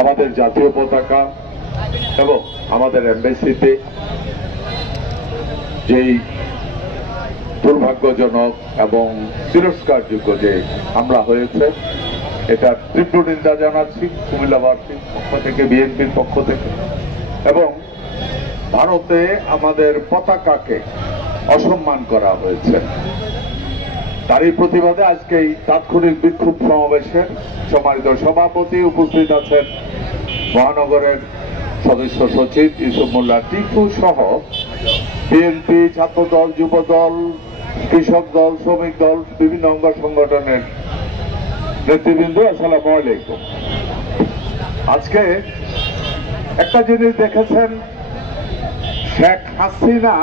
আমাদের জাতীয় পতাকা এবং আমাদের এমবেসিতে যেই দুর্ভাগ্যজনক এবং তিরস্কারযোগ্য যে হামলা হয়েছে, এটা তীব্র নিন্দা জানাচ্ছি কুমিল্লাবাসীর পক্ষ থেকে, বিএনপির পক্ষ থেকে। এবং ভারতে আমাদের পতাকাকে অসম্মান করা হয়েছে, তারই প্রতিবাদে আজকে এই তাৎক্ষণিক বিক্ষোভ সমাবেশের সম্মানিত সভাপতি উপস্থিত আছেন মহানগরের সদস্য সচিব ইউসুফ মোল্লা টিকু সহ বিএনপি, ছাত্রদল, যুবদল, কৃষক দল, শ্রমিক দল, বিভিন্ন অঙ্গ সংগঠনের নেতৃবৃন্দ, আসসালামু আলাইকুম। আজকে একটা জিনিস দেখেছেন, শেখ হাসিনা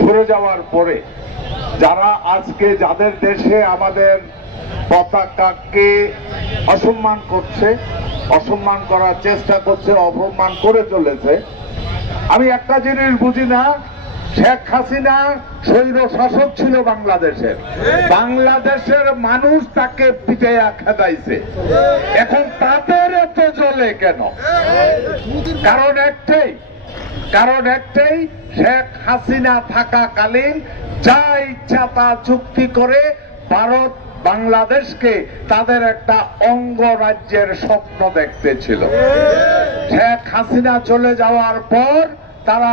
সরে যাওয়ার পরে যারা আজকে যাদের দেশে আমাদের পতাকাকে অসম্মান করছে, অসম্মান করার চেষ্টা করছে, অপমান করে চলেছে, আমি একটা জিনিস বুঝি না, শেখ হাসিনা স্বৈর শাসক ছিল বাংলাদেশের, বাংলাদেশের মানুষ তাকে পিটাইয়া খেদাইছে, এখন তাদের এত জ্বলে কেন? কারণ একটাই, শেখ হাসিনা থাকাকালীন যা ইচ্ছা তা চুক্তি করে ভারত বাংলাদেশকে তাদের একটা অঙ্গরাজ্যের স্বপ্ন দেখতে ছিল। শেখ হাসিনা চলে যাওয়ার পর তারা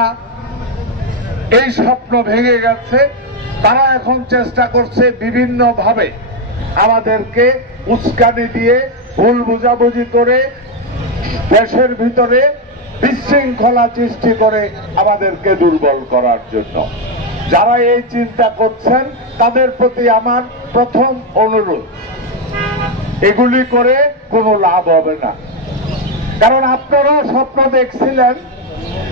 এই স্বপ্ন ভেঙে গেছে। তারা এখন চেষ্টা করছে বিভিন্ন ভাবে আমাদেরকে উস্কানি দিয়ে, ভুল বুঝাবুঝি করে, দেশের ভিতরে বিশৃঙ্খলা সৃষ্টি করে আমাদেরকে দুর্বল করার জন্য। যারা এই চিন্তা করছেন তাদের প্রতি আমার প্রথম অনুরোধ, এগুলি করে কোনো লাভ হবে না। কারণ আপনারাও স্বপ্ন দেখছিলেন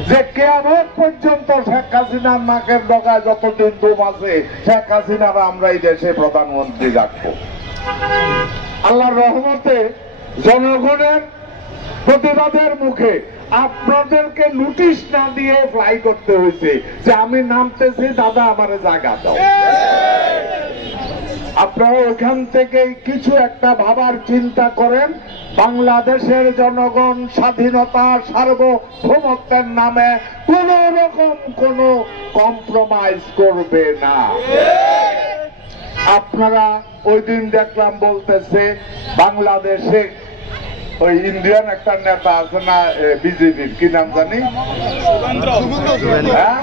যে কিয়ামত পর্যন্ত শেখ হাসিনার নাকের ডগায় যতদিন দম আছে শেখ হাসিনার আমরা এই দেশে প্রধানমন্ত্রী রাখবো। আল্লাহর রহমতে জনগণের প্রতিবাদের মুখে আপনাদেরকে নোটিশ না দিয়ে ফ্লাই করতে হয়েছে যে আমি নামতেছি, দাদা আমারে জায়গা দাও। আপনারা ওখান থেকে কিছু একটা ভাবার চিন্তা করেন। বাংলাদেশের জনগণ স্বাধীনতা, সার্বভৌমত্বের নামে কোন রকম কোন কম্প্রোমাইজ করবে না। আপনারা ওই দিন দেখলাম বলতেছে বাংলাদেশে ওই ইন্ডিয়ান একটা নেতা আছে না বিজেপির, কি নাম জানি, হ্যাঁ